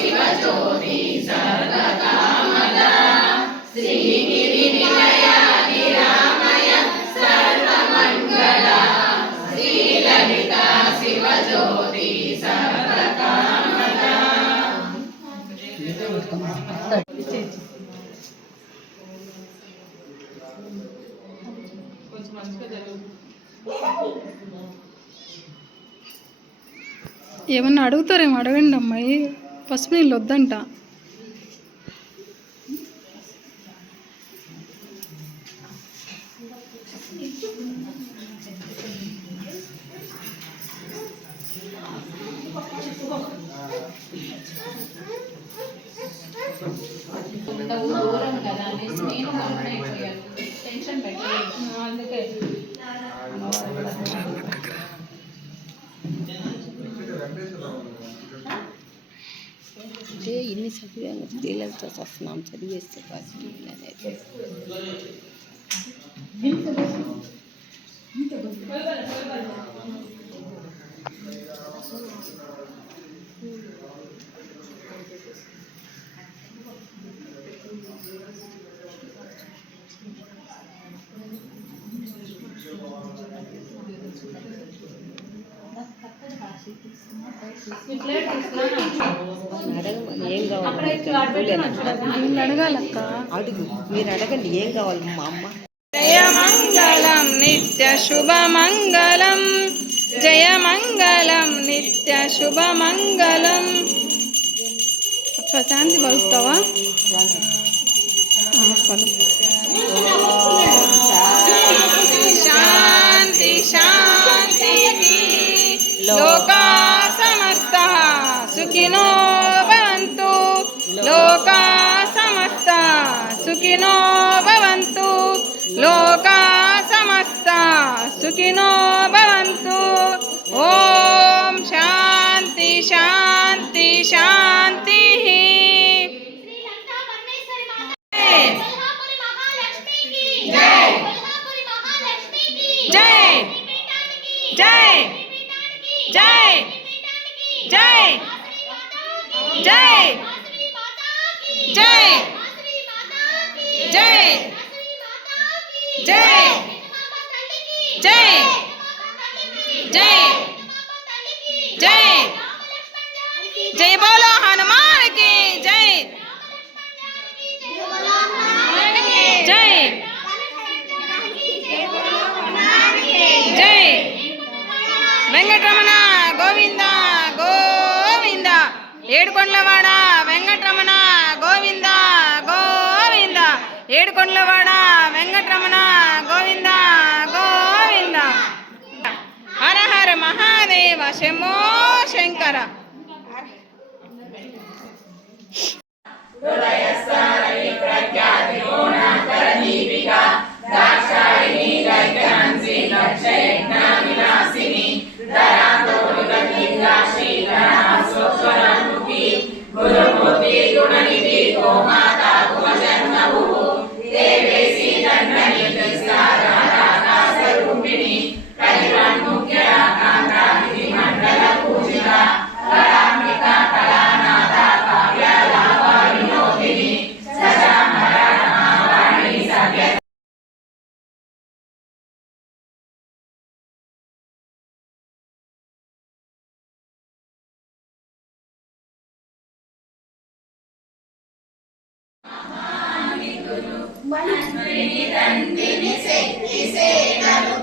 शिवज्योति सर्वकामदा श्रीगिरि निलया निरामय सर्वमङ्गला श्रीललिता शिवज्योति सर्वकामदा। ఏమన్నా అడుగుతారేమో, అడగండి అమ్మాయి. పసుపు నీళ్ళు వద్దంట. దూరం కదా అనేసి నేను అయిపోయాను, టెన్షన్ పెట్టలేదు. అందుకే ఇన్ని చదివాను, స్త్రీలతో వస్తున్నాం, చదివేస్తే అనేది ఏం కావాలి అడగాలక్క. అడుగు, మీరు అడగండి ఏం కావాలి మా అమ్మ. జయమంగళం నిత్య శుభమంగళం, జయమంగళం నిత్య శుభమంగళం. అక్క శాంతి పలుకుతావా? శాంతి శాంతి లోకా సమస్తా సుఖినో భవంతు, లోకా సమస్తా సుఖినో భవంతు, లోకా సమస్తా సుఖినో భవంతు. ఓం శాంతి శాంతి శాంతి. जय जय जय जय जय जय जय जय जय जय बोलो हनुमान की जय जय जय వెంకటరమణ గోవింద గోవింద, ఏడుకొండలవాడ వెంకటరమణ గోవింద గోవింద, ఏడుకొండలవాడ వెంకటరమణ గోవింద గోవింద. హర హర మహాదేవ శంభో శంకర. తండ్రిని శక్తి సేనలు